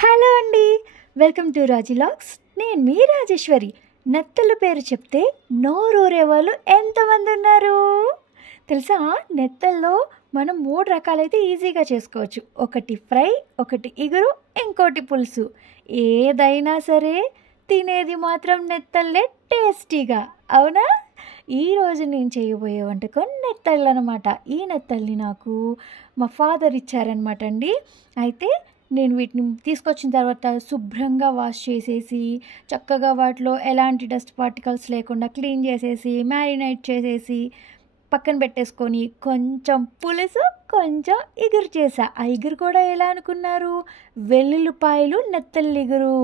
Hello అండి. Welcome to Raji vlogs. నేను మీ రాజేశ్వరి. నెత్తల పేరు చెప్తే నోరూరేవాళ్ళు ఎంతమంది ఉన్నారు తెలుసా? నెత్తల్లో మనం 3 రకాలైతే ఈజీగా చేసుకోవచ్చు. ఒకటి ఫ్రై, ఒకటి ఇగురు, ఇంకోటి పులుసు. ఏదైనా సరే తినేది మాత్రం నెత్తల్లే టేస్టీగా, అవునా? ఈరోజు నేను చేయబోయే వంటకం నెత్తళ్ళు అనమాట. ఈ నెత్తల్ని నాకు మా ఫాదర్ ఇచ్చారనమాట అండి. అయితే నేను వీటిని తీసుకొచ్చిన తర్వాత శుభ్రంగా వాష్ చేసేసి, చక్కగా వాటిలో ఎలాంటి డస్ట్ పార్టికల్స్ లేకుండా క్లీన్ చేసేసి, మ్యారినేట్ చేసేసి పక్కన పెట్టేసుకొని, కొంచెం పులుసు, కొంచెం ఇగురు చేసా. ఆ ఇగురు కూడా ఎలా అనుకున్నారు? వెల్లుల్లిపాయలు నెత్తళ్ళిగురు.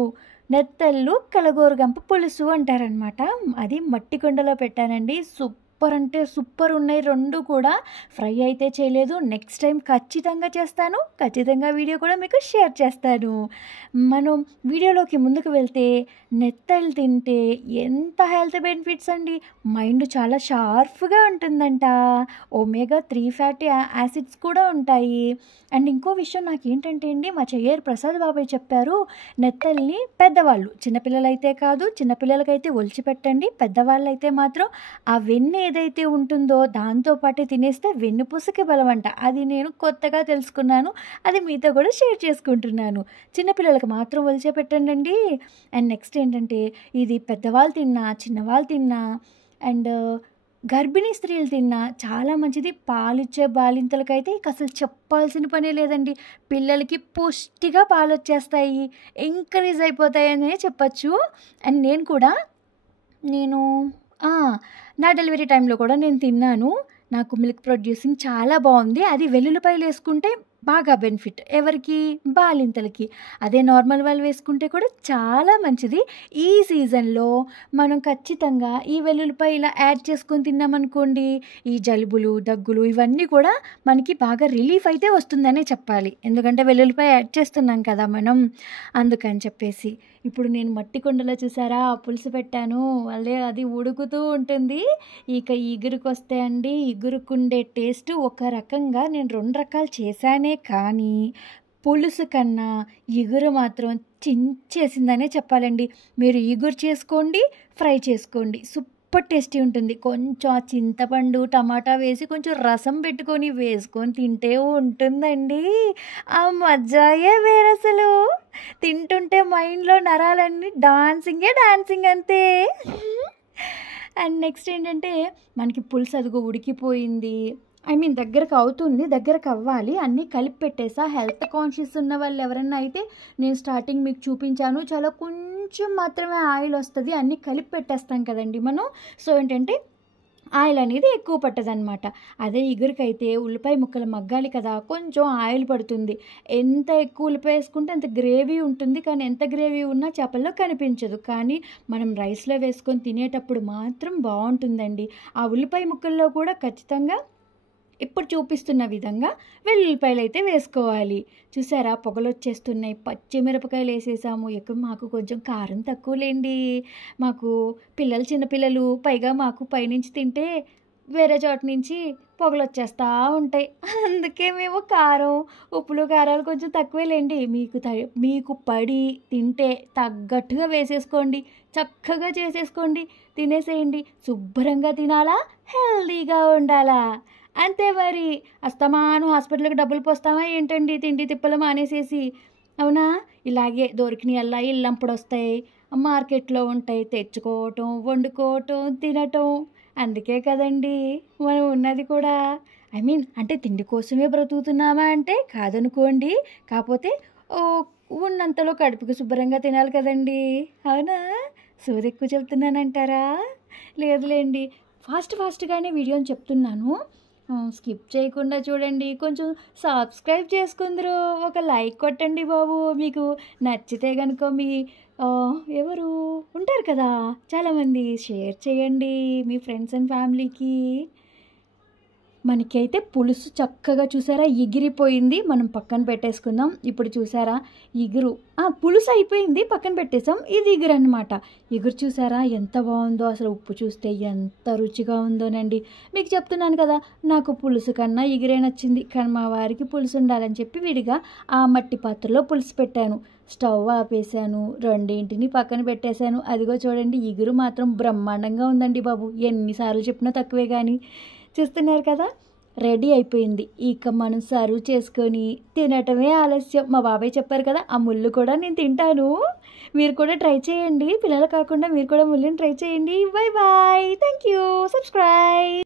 నెత్తళ్ళు కలగూరగంప పులుసు అంటారనమాట. అది మట్టి కుండలో పెట్టానండి. సూపర్ అంటే సూపర్ ఉన్నాయి 2 కూడా. ఫ్రై అయితే చేయలేదు. నెక్స్ట్ టైం ఖచ్చితంగా చేస్తాను. ఖచ్చితంగా వీడియో కూడా మీకు షేర్ చేస్తాను. మనం వీడియోలోకి ముందుకు వెళ్తే, నెత్తళ్ళు తింటే ఎంత హెల్త్ బెనిఫిట్స్ అండి. మైండ్ చాలా షార్ప్గా ఉంటుందంట. ఒమేగా 3 ఫ్యాటీ యాసిడ్స్ కూడా ఉంటాయి. అండ్ ఇంకో విషయం నాకేంటంటే అండి, మా చెయ్యర్ ప్రసాద్ బాబాయ్ చెప్పారు, నెత్తల్ని పెద్దవాళ్ళు, చిన్నపిల్లలైతే కాదు, చిన్నపిల్లలకైతే ఒలిచిపెట్టండి, పెద్దవాళ్ళైతే మాత్రం ఆ వెన్ను ఏదైతే ఉంటుందో దాంతో పాటే తినేస్తే వెన్నుపూసకి బలమంట. అది నేను కొత్తగా తెలుసుకున్నాను. అది మీతో కూడా షేర్ చేసుకుంటున్నాను. చిన్నపిల్లలకు మాత్రం ఒలిచే పెట్టండి. అండ్ నెక్స్ట్ ఏంటంటే, ఇది పెద్దవాళ్ళు తిన్నా, చిన్నవాళ్ళు తిన్నా, అండ్ గర్భిణీ స్త్రీలు తిన్నా చాలా మంచిది. పాలిచ్చే బాలింతలకైతే ఇక అసలు చెప్పాల్సిన పనే లేదండి. పిల్లలకి పుష్టిగా పాలొచ్చేస్తాయి, ఎంకరేజ్ అయిపోతాయనే చెప్పచ్చు. అండ్ నేను ఆ! నా డెలివరీ టైంలో కూడా నేను తిన్నాను. నాకు మిల్క్ ప్రొడ్యూసింగ్ చాలా బావుంది. అది వెల్లుల్లిపాయలు వేసుకుంటే బాగా బెనిఫిట్. ఎవరికి? బాలింతలకి. అదే నార్మల్ వాళ్ళు వేసుకుంటే కూడా చాలా మంచిది. ఈ సీజన్‌లో మనం ఖచ్చితంగా ఈ వెల్లుల్లిపాయ ఇలా యాడ్ చేసుకొని తిన్నామనుకోండి, ఈ జలుబులు, దగ్గులు ఇవన్నీ కూడా మనకి బాగా రిలీఫ్ అయితే వస్తుందనే చెప్పాలి. ఎందుకంటే వెల్లుల్లిపాయ యాడ్ చేస్తున్నాం కదా మనం. అందుకని చెప్పేసి. ఇప్పుడు నేను మట్టి కుండలో చూసారా పులుసు పెట్టాను. అది ఉడుకుతూ ఉంటుంది. ఇక ఇగురుకొస్తే అండి, ఇగురుకుండే టేస్ట్ ఒక రకంగా నేను 2 రకాలు చేశానే కానీ, పులుసు కన్నా ఇగురు మాత్రం చించేసిందనే చెప్పాలండి. మీరు ఇగురు చేసుకోండి, ఫ్రై చేసుకోండి. సూపర్ టేస్టీ ఉంటుంది. కొంచెం ఆ చింతపండు, టమాటా వేసి కొంచెం రసం పెట్టుకొని వేసుకొని తింటే ఉంటుందండి. ఆ మజాయే వేరసలు. తింటుంటే మైండ్‌లో నరాలన్నీ డాన్సింగ్ అంతే. అండ్ నెక్స్ట్ ఏంటంటే, మనకి పులుసు అదిగో ఉడికిపోయింది. దగ్గరకు అవుతుంది. దగ్గరకు అవ్వాలి. అన్నీ కలిపి పెట్టేసా. హెల్త్ కాన్షియస్ ఉన్న వాళ్ళు ఎవరన్నా అయితే, నేను స్టార్టింగ్ మీకు చూపించాను, చాలా కొంచెం మాత్రమే ఆయిల్ వస్తది. అన్నీ కలిపి పెట్టేస్తాం కదండీ మనం. సో ఏంటంటే ఆయిల్ అనేది ఎక్కువ పట్టదనమాట. అదే ఇగురికైతే ఉల్లిపాయ ముక్కలు మగ్గాలి కదా, కొంచెం ఆయిల్ పడుతుంది. ఎంత ఎక్కువ ఉల్లిపాయ వేసుకుంటే అంత గ్రేవీ ఉంటుంది. కానీ ఎంత గ్రేవీ ఉన్నా చేపల్లో కనిపించదు. కానీ మనం రైస్‌లో వేసుకొని తినేటప్పుడు మాత్రం బావుంటుందండి. ఆ ఉల్లిపాయ ముక్కల్లో కూడా ఖచ్చితంగా ఇప్పుడు చూపిస్తున్న విధంగా వెల్లుల్లిపాయలైతే వేసుకోవాలి. చూసారా పొగలొచ్చేస్తున్నాయి. పచ్చిమిరపకాయలు వేసేసాము. మాకు కొంచెం కారం తక్కువలేండి. మాకు చిన్నపిల్లలు, పైగా మాకు పైనుంచి తింటే వేరే చోట నుంచి పొగలొచ్చేస్తా ఉంటాయి. అందుకే మేము ఉప్పులు, కారాలు కొంచెం తక్కువేలెండి. మీకు పడి తింటే తగ్గట్టుగా వేసేసుకోండి. చక్కగా చేసేసుకోండి. తినేసేయండి. శుభ్రంగా తినాలా, హెల్తీగా ఉండాలా. అంతే మరి. అస్తమానం హాస్పిటల్‌కి డబ్బులు పోస్తామా ఏంటండి తిండి తిప్పలు మానేసేసి. అవునా? ఇలాగే దొరికినయల్లా ఇల్లంపుడొస్తాయి. మార్కెట్‌లో ఉంటాయి. తెచ్చుకోవటం, వండుకోవటం, తినటం. అందుకే కదండీ మనం ఉన్నది కూడా. అంటే తిండి కోసమే బ్రతుకుతున్నామా అంటే కాదనుకోండి. కాపోతే ఓహ్! ఉన్నంతలో కడుపుకి శుభ్రంగా తినాలి కదండీ. అవునా? సోదెక్కువ చెప్తున్నానంటారా? లేదులెండి. ఫాస్ట్‌గానే వీడియోని చెప్తున్నాను. స్కిప్ చేయకుండా చూడండి. కొంచెం సబ్స్క్రైబ్ చేసుకుందురు. ఒక లైక్ కొట్టండి బాబు. మీకు నచ్చితే గనుక ఎవరు ఉంటారు కదా చాలామంది, షేర్ చేయండి మీ ఫ్రెండ్స్ అండ్ ఫ్యామిలీకి. మనకైతే పులుసు చక్కగా చూసారా ఎగిరిపోయింది. మనం పక్కన పెట్టేసుకుందాం. ఇప్పుడు చూసారా ఇగురు పులుసు అయిపోయింది, పక్కన పెట్టేసాం. ఇది ఇగురు అనమాట. ఇగురు చూసారా ఎంత బాగుందో, అసలు ఉప్పు చూస్తే ఎంత రుచిగా ఉందోనండి. మీకు చెప్తున్నాను కదా, నాకు పులుసు కన్నా ఇగురే నచ్చింది. కానీ మా వారికి పులుసు ఉండాలని చెప్పి విడిగా ఆ మట్టి పాత్రలో పులుసు పెట్టాను. స్టవ్ ఆపేసాను, రెండింటిని పక్కన పెట్టేశాను. అదిగో చూడండి, ఇగురు మాత్రం బ్రహ్మాండంగా ఉందండి బాబు. ఎన్నిసార్లు చెప్పినా తక్కువే. కానీ చూస్తున్నారు కదా, రెడీ అయిపోయింది. ఇక మనం సర్వ్ చేసుకొని తినటమే ఆలస్యం. మా బాబాయ్ చెప్పారు కదా, ఆ ముళ్ళు కూడా నేను తింటాను. మీరు కూడా ట్రై చేయండి. పిల్లలు కాకుండా మీరు కూడా ముళ్ళుని ట్రై చేయండి. Bye bye. Thank you. Subscribe.